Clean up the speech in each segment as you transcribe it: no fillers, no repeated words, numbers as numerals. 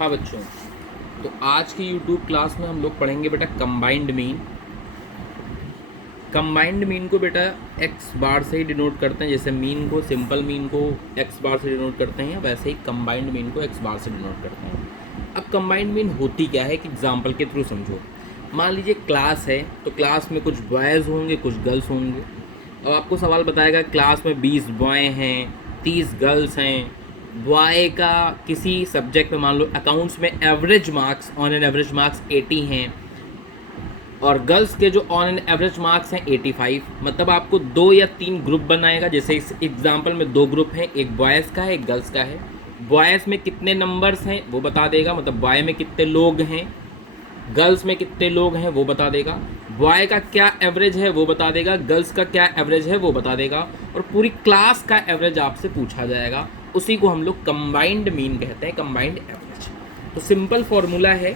हाँ बच्चों, तो आज की यूट्यूब क्लास में हम लोग पढ़ेंगे बेटा कंबाइंड मीन। कंबाइंड मीन को बेटा एक्स बार से ही डिनोट करते हैं। जैसे मीन को, सिंपल मीन को एक्स बार से डिनोट करते हैं, वैसे ही कंबाइंड मीन को एक्स बार से डिनोट करते हैं। अब कंबाइंड मीन होती क्या है कि एग्जाम्पल के थ्रू समझो। मान लीजिए क्लास है, तो क्लास में कुछ बॉयज़ होंगे, कुछ गर्ल्स होंगे। अब आपको सवाल बताएगा क्लास में 20 बॉय हैं, 30 गर्ल्स हैं। बॉय का किसी सब्जेक्ट में मान लो अकाउंट्स में average marks, on an average marks 80 हैं, और गर्ल्स के जो ऑन एन एवरेज मार्क्स हैं 85। मतलब आपको 2 या 3 ग्रुप बनाएगा। जैसे इस एग्जांपल में 2 ग्रुप हैं, एक बॉयज़ का है, एक गर्ल्स का है। बॉयज़ में कितने नंबर्स हैं वो बता देगा, मतलब बॉय में कितने लोग हैं, गर्ल्स में कितने लोग हैं वो बता देगा। बॉय का क्या एवरेज है वो बता देगा, गर्ल्स का क्या एवरेज है वो बता देगा, और पूरी क्लास का एवरेज आपसे पूछा जाएगा। उसी को हम लोग कंबाइंड मीन कहते हैं, कंबाइंड एवरेज। तो सिंपल फॉर्मूला है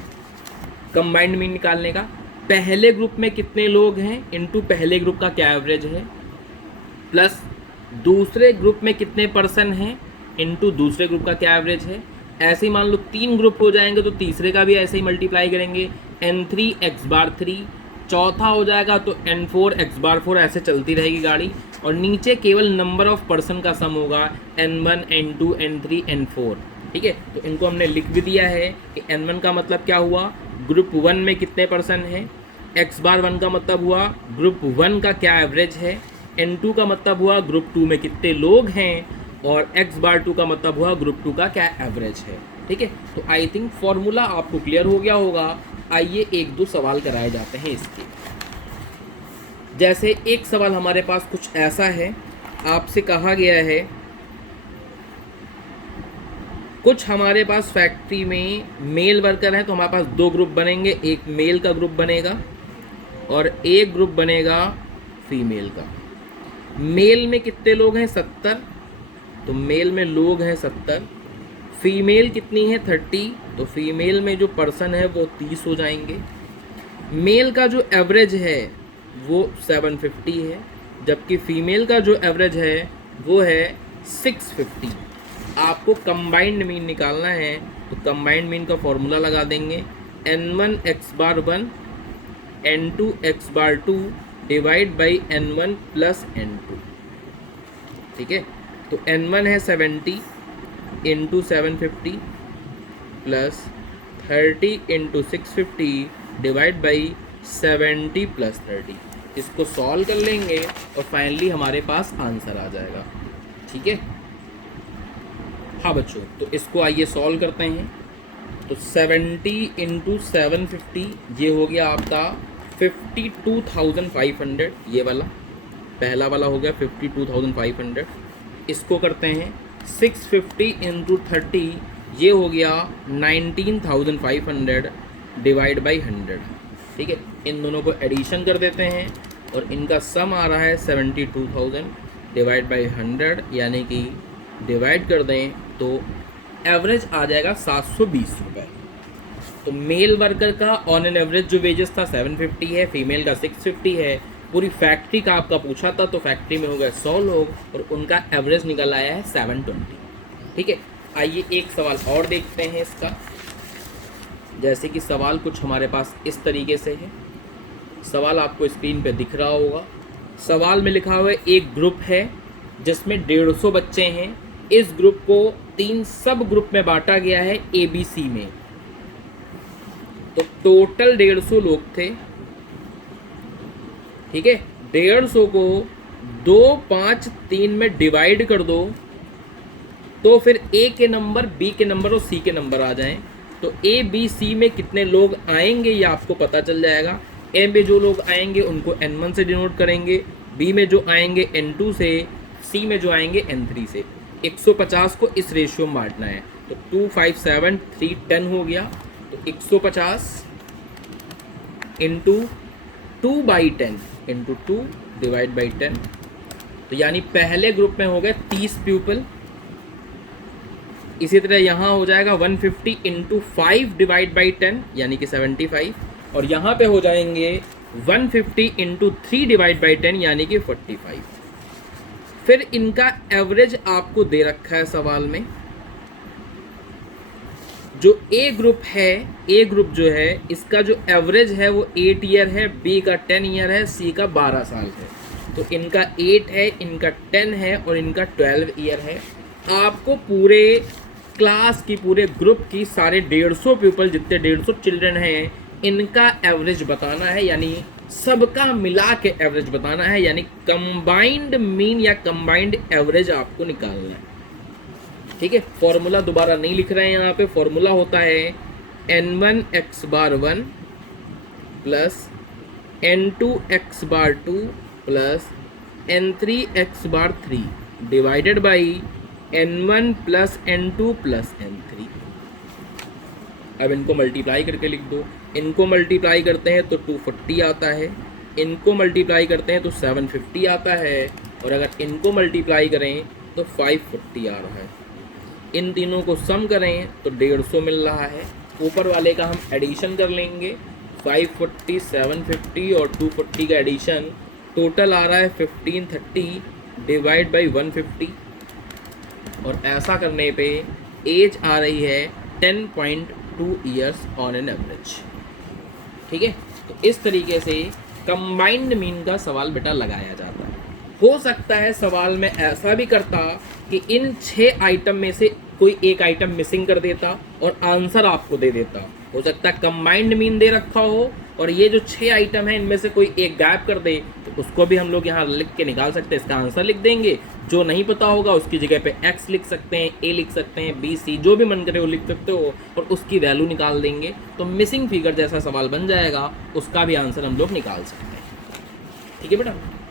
कंबाइंड मीन निकालने का। पहले ग्रुप में कितने लोग हैं इनटू पहले ग्रुप का क्या एवरेज है, प्लस दूसरे ग्रुप में कितने पर्सन हैं इनटू दूसरे ग्रुप का क्या एवरेज है। ऐसे ही मान लो 3 ग्रुप हो जाएंगे तो तीसरे का भी ऐसे ही मल्टीप्लाई करेंगे, n3 x बार 3। चौथा हो जाएगा तो n4 x बार 4, ऐसे चलती रहेगी गाड़ी। और नीचे केवल नंबर ऑफ पर्सन का सम होगा, n1 n2 n3 n4। ठीक है, तो इनको हमने लिख भी दिया है कि n1 का मतलब क्या हुआ, ग्रुप 1 में कितने पर्सन हैं। x बार 1 का मतलब हुआ ग्रुप 1 का क्या एवरेज है। n2 का मतलब हुआ ग्रुप 2 में कितने लोग हैं, और x बार 2 का मतलब हुआ ग्रुप 2 का क्या एवरेज है। ठीक है, तो आई थिंक फॉर्मूला आपको क्लियर हो गया होगा। आइए 1-2 सवाल कराए जाते हैं इसके। जैसे एक सवाल हमारे पास कुछ ऐसा है, आपसे कहा गया है कुछ हमारे पास फैक्ट्री में मेल वर्कर हैं, तो हमारे पास 2 ग्रुप बनेंगे, एक मेल का ग्रुप बनेगा और एक ग्रुप बनेगा फीमेल का। मेल में कितने लोग हैं 70, तो मेल में लोग हैं 70। फीमेल कितनी है 30, तो फीमेल में जो पर्सन है वो 30 हो जाएंगे। मेल का जो एवरेज है वो 750 है, जबकि फीमेल का जो एवरेज है वो है 650। आपको कंबाइंड मीन निकालना है, तो कंबाइंड मीन का फॉर्मूला लगा देंगे, n1 x bar 1 n2 x bar 2 divide by n1 plus n2। ठीक है, तो n1 है 70 into 750 plus 30 into 650 divide by 70 plus 30। इसको सॉल्व कर लेंगे और फाइनली हमारे पास आंसर आ जाएगा। ठीक है, हाँ बच्चों, तो इसको आइए सॉल्व करते हैं। तो 70 इंटू 750 ये हो गया आपका 52,500। ये वाला पहला वाला हो गया 52,500। इसको करते हैं 650 इंटू 30, ये हो गया 19,500 डिवाइड बाई 100। ठीक है, इन दोनों को एडिशन कर देते हैं और इनका सम आ रहा है 72,000 डिवाइड बाई 100, यानी कि डिवाइड कर दें तो एवरेज आ जाएगा 720 रुपये। तो मेल वर्कर का ऑन एन एवरेज जो वेजेस था 750 है, फीमेल का 650 है। पूरी फैक्ट्री का आपका पूछा था, तो फैक्ट्री में हो गए 100 लोग और उनका एवरेज निकल आया है 720। ठीक है, आइए एक सवाल और देखते हैं इसका। जैसे कि सवाल कुछ हमारे पास इस तरीके से है। सवाल आपको स्क्रीन पे दिख रहा होगा। सवाल में लिखा हुआ है एक ग्रुप है जिसमें 150 बच्चे हैं। इस ग्रुप को 3 सब ग्रुप में बांटा गया है ABC में। तो टोटल 150 लोग थे। ठीक है, 150 को 2, 5, 3 में डिवाइड कर दो, तो फिर A के नंबर, B के नंबर और C के नंबर आ जाएं। तो A, B, C में कितने लोग आएंगे ये आपको पता चल जाएगा। A में जो लोग आएंगे उनको N1 से डिनोट करेंगे, B में जो आएंगे N2 से, C में जो आएंगे N3 से। 150 को इस रेशियो में बांटना है, तो 2, 5, 7, 3, 10 हो गया। तो 150 इंटू 2/10 इंटू 2 डिवाइड बाई 10, तो यानी पहले ग्रुप में हो गए 30 पीपल। इसी तरह यहाँ हो जाएगा 150 इंटू 5 डिवाइड बाई 10, यानी कि 75। और यहाँ पे हो जाएंगे 150 इंटू 3 डिवाइड बाई 10, यानी कि 45। फिर इनका एवरेज आपको दे रखा है सवाल में, जो ए ग्रुप है, ए ग्रुप जो है इसका जो एवरेज है वो 8 ईयर है, बी का 10 ईयर है, सी का 12 साल है। तो इनका 8 है, इनका 10 है और इनका 12 ईयर है। आपको पूरे क्लास की, पूरे ग्रुप की सारे 150 पीपल, जितने 150 चिल्ड्रन हैं, इनका एवरेज बताना है, यानी सबका मिला के एवरेज बताना है, यानी कंबाइंड मीन या कंबाइंड एवरेज आपको निकालना है। ठीक है, फॉर्मूला दोबारा नहीं लिख रहे हैं यहाँ पे। फॉर्मूला होता है n1 x bar 1 plus n2 x bar 2 plus n3 x bar 3 divided by n1 plus n2 plus n3। अब इनको मल्टीप्लाई करके लिख दो। इनको मल्टीप्लाई करते हैं तो 240 आता है, इनको मल्टीप्लाई करते हैं तो 750 आता है, और अगर इनको मल्टीप्लाई करें तो 540 आ रहा है। इन तीनों को सम करें तो 150 मिल रहा है। ऊपर वाले का हम एडिशन कर लेंगे, 540, 750 और 240 का एडिशन टोटल आ रहा है 1530 डिवाइड बाई 150, और ऐसा करने पे एज आ रही है 10.2 ईयर्स ऑन एन एवरेज। ठीक है, तो इस तरीके से कंबाइंड मीन का सवाल बेटा लगाया जाता है। हो सकता है सवाल में ऐसा भी करता कि इन 6 आइटम में से कोई एक आइटम मिसिंग कर देता और आंसर आपको दे देता। हो सकता है कंबाइंड मीन दे रखा हो और ये जो 6 आइटम है इनमें से कोई एक गायब कर दे, तो उसको भी हम लोग यहाँ लिख के निकाल सकते हैं, इसका आंसर लिख देंगे। जो नहीं पता होगा उसकी जगह पे x लिख सकते हैं, a लिख सकते हैं, b c जो भी मन करे वो लिख सकते हो, और उसकी वैल्यू निकाल देंगे तो मिसिंग फिगर जैसा सवाल बन जाएगा, उसका भी आंसर हम लोग निकाल सकते हैं। ठीक है बेटा।